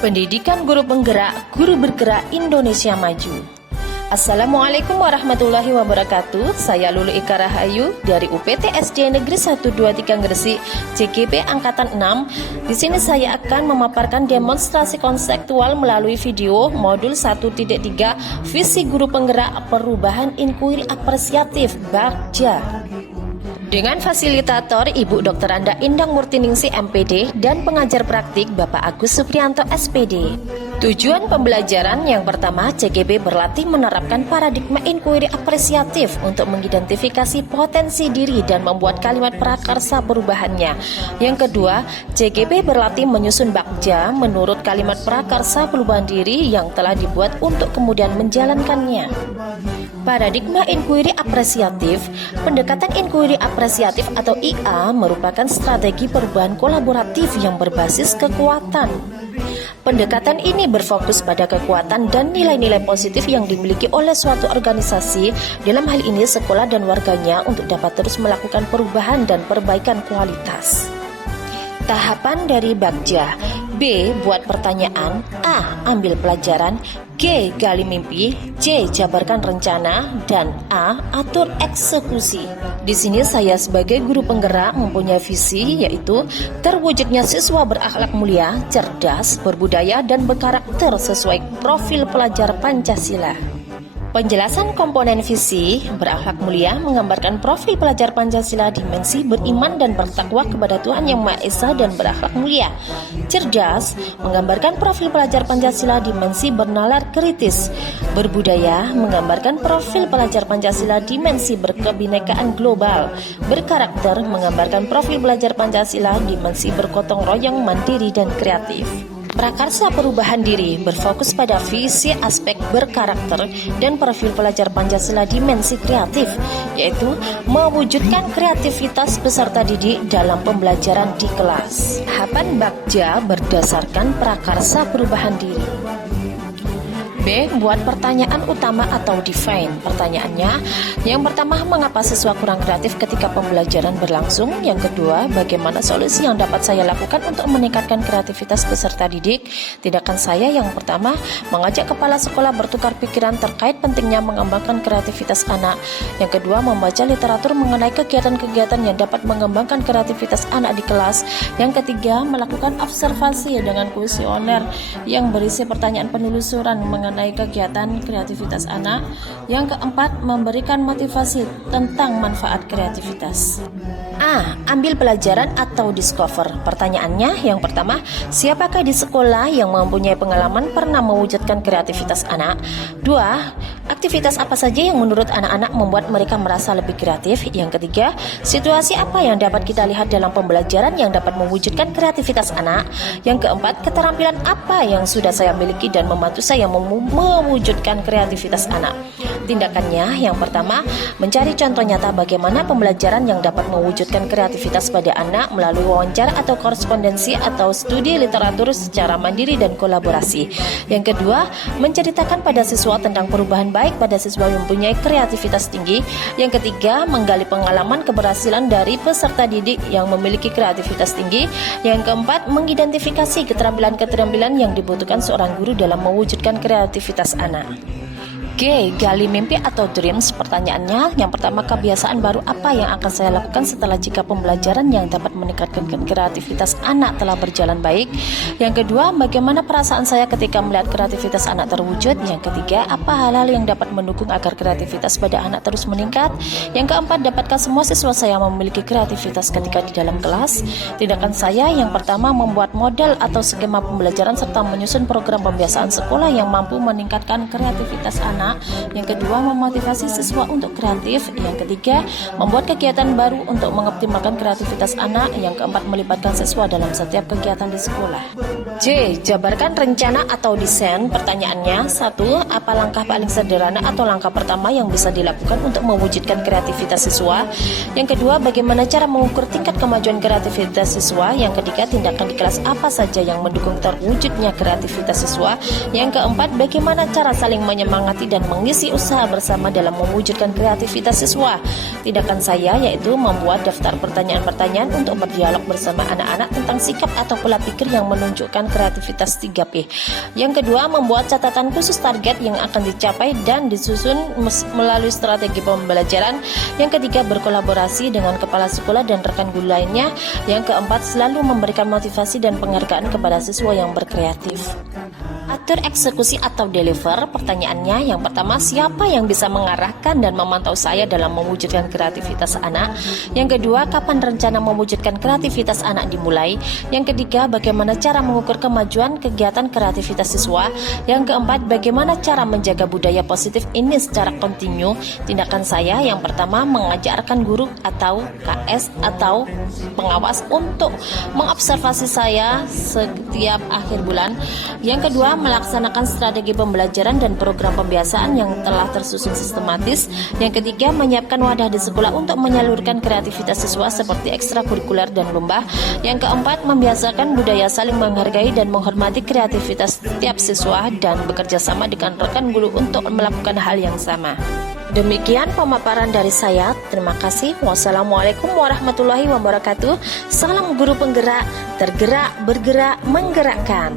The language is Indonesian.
Pendidikan Guru Penggerak, Guru Bergerak Indonesia Maju. Assalamualaikum warahmatullahi wabarakatuh. Saya Lulu Ika Rahayu dari UPT SD Negeri 123 Gresik, CGP Angkatan 6. Di sini saya akan memaparkan demonstrasi konseptual melalui video modul 1.3 Visi Guru Penggerak Perubahan Inkuiri Apresiatif Bagja. Dengan fasilitator Ibu Dr. Anda Indang Murtiningsih MPD dan pengajar praktik Bapak Agus Supriyanto SPD. Tujuan pembelajaran yang pertama, CGP berlatih menerapkan paradigma inkuiri apresiatif untuk mengidentifikasi potensi diri dan membuat kalimat prakarsa perubahannya. Yang kedua, CGP berlatih menyusun bagja menurut kalimat prakarsa perubahan diri yang telah dibuat untuk kemudian menjalankannya. Paradigma inkuiri apresiatif. Pendekatan inkuiri apresiatif atau IA merupakan strategi perubahan kolaboratif yang berbasis kekuatan. Pendekatan ini berfokus pada kekuatan dan nilai-nilai positif yang dimiliki oleh suatu organisasi, dalam hal ini sekolah dan warganya, untuk dapat terus melakukan perubahan dan perbaikan kualitas. Tahapan dari bagja. B. Buat pertanyaan. A. Ambil pelajaran. G. Gali mimpi. C. Jabarkan rencana. Dan A. Atur eksekusi. Di sini saya sebagai guru penggerak mempunyai visi, yaitu terwujudnya siswa berakhlak mulia, cerdas, berbudaya, dan berkarakter sesuai profil pelajar Pancasila. Penjelasan komponen visi. Berakhlak mulia menggambarkan profil pelajar Pancasila, dimensi beriman dan bertakwa kepada Tuhan Yang Maha Esa dan berakhlak mulia. Cerdas menggambarkan profil pelajar Pancasila, dimensi bernalar kritis. Berbudaya menggambarkan profil pelajar Pancasila, dimensi berkebinekaan global. Berkarakter menggambarkan profil pelajar Pancasila, dimensi bergotong royong, mandiri, dan kreatif. Prakarsa perubahan diri berfokus pada visi aspek berkarakter dan profil pelajar Pancasila, dimensi kreatif, yaitu mewujudkan kreativitas peserta didik dalam pembelajaran di kelas. Tahapan bagja berdasarkan prakarsa perubahan diri. B. Buat pertanyaan utama atau define. Pertanyaannya, yang pertama, mengapa siswa kurang kreatif ketika pembelajaran berlangsung? Yang kedua, bagaimana solusi yang dapat saya lakukan untuk meningkatkan kreativitas peserta didik? Tindakan saya yang pertama, mengajak kepala sekolah bertukar pikiran terkait pentingnya mengembangkan kreativitas anak. Yang kedua, membaca literatur mengenai kegiatan-kegiatan yang dapat mengembangkan kreativitas anak di kelas. Yang ketiga, melakukan observasi dengan kuesioner yang berisi pertanyaan penelusuran mengenai kegiatan kreativitas anak. Yang keempat, memberikan motivasi tentang manfaat kreativitas. A. Ambil pelajaran atau discover. Pertanyaannya yang pertama, siapakah di sekolah yang mempunyai pengalaman pernah mewujudkan kreativitas anak? 2. Aktivitas apa saja yang menurut anak-anak membuat mereka merasa lebih kreatif? Yang ketiga, situasi apa yang dapat kita lihat dalam pembelajaran yang dapat mewujudkan kreativitas anak? Yang keempat, keterampilan apa yang sudah saya miliki dan membantu saya mewujudkan kreativitas anak? Tindakannya yang pertama, mencari contoh nyata bagaimana pembelajaran yang dapat mewujudkan kreativitas pada anak melalui wawancara atau korespondensi atau studi literatur secara mandiri dan kolaborasi. Yang kedua, menceritakan pada siswa tentang perubahan baik pada siswa yang mempunyai kreativitas tinggi. Yang ketiga, menggali pengalaman keberhasilan dari peserta didik yang memiliki kreativitas tinggi. Yang keempat, mengidentifikasi keterampilan-keterampilan yang dibutuhkan seorang guru dalam mewujudkan kreativitas anak. G. Gali mimpi atau dreams. Pertanyaannya yang pertama, kebiasaan baru apa yang akan saya lakukan setelah jika pembelajaran yang dapat meningkatkan kreativitas anak telah berjalan baik? Yang kedua, bagaimana perasaan saya ketika melihat kreativitas anak terwujud? Yang ketiga, apa hal-hal yang dapat mendukung agar kreativitas pada anak terus meningkat? Yang keempat, dapatkah semua siswa saya memiliki kreativitas ketika di dalam kelas? Tindakan saya yang pertama, membuat model atau skema pembelajaran serta menyusun program pembiasaan sekolah yang mampu meningkatkan kreativitas anak. Yang kedua, memotivasi siswa untuk kreatif. Yang ketiga, membuat kegiatan baru untuk mengoptimalkan kreativitas anak. Yang keempat, melibatkan siswa dalam setiap kegiatan di sekolah. J. Jabarkan rencana atau desain. Pertanyaannya, 1. Apa langkah paling sederhana atau langkah pertama yang bisa dilakukan untuk mewujudkan kreativitas siswa? Yang kedua, bagaimana cara mengukur tingkat kemajuan kreativitas siswa? Yang ketiga, tindakan di kelas apa saja yang mendukung terwujudnya kreativitas siswa? Yang keempat, bagaimana cara saling menyemangati dan dan mengisi usaha bersama dalam mewujudkan kreativitas siswa. Tindakan saya yaitu membuat daftar pertanyaan-pertanyaan untuk berdialog bersama anak-anak tentang sikap atau pola pikir yang menunjukkan kreativitas 3P. Yang kedua, membuat catatan khusus target yang akan dicapai dan disusun melalui strategi pembelajaran. Yang ketiga, berkolaborasi dengan kepala sekolah dan rekan guru lainnya. Yang keempat, selalu memberikan motivasi dan penghargaan kepada siswa yang berkreatif. Atur eksekusi atau deliver. Pertanyaannya yang pertama, siapa yang bisa mengarahkan dan memantau saya dalam mewujudkan kreativitas anak? Yang kedua, kapan rencana mewujudkan kreativitas anak dimulai? Yang ketiga, bagaimana cara mengukur kemajuan kegiatan kreativitas siswa? Yang keempat, bagaimana cara menjaga budaya positif ini secara kontinu? Tindakan saya yang pertama, mengajarkan guru atau KS atau pengawas untuk mengobservasi saya setiap akhir bulan. Yang kedua, melaksanakan strategi pembelajaran dan program pembiasaan yang telah tersusun sistematis. Yang ketiga, menyiapkan wadah di sekolah untuk menyalurkan kreativitas siswa seperti ekstrakurikuler dan lomba. Yang keempat, membiasakan budaya saling menghargai dan menghormati kreativitas setiap siswa dan bekerja sama dengan rekan guru untuk melakukan hal yang sama. Demikian pemaparan dari saya. Terima kasih. Wassalamualaikum warahmatullahi wabarakatuh. Salam guru penggerak, tergerak, bergerak, menggerakkan.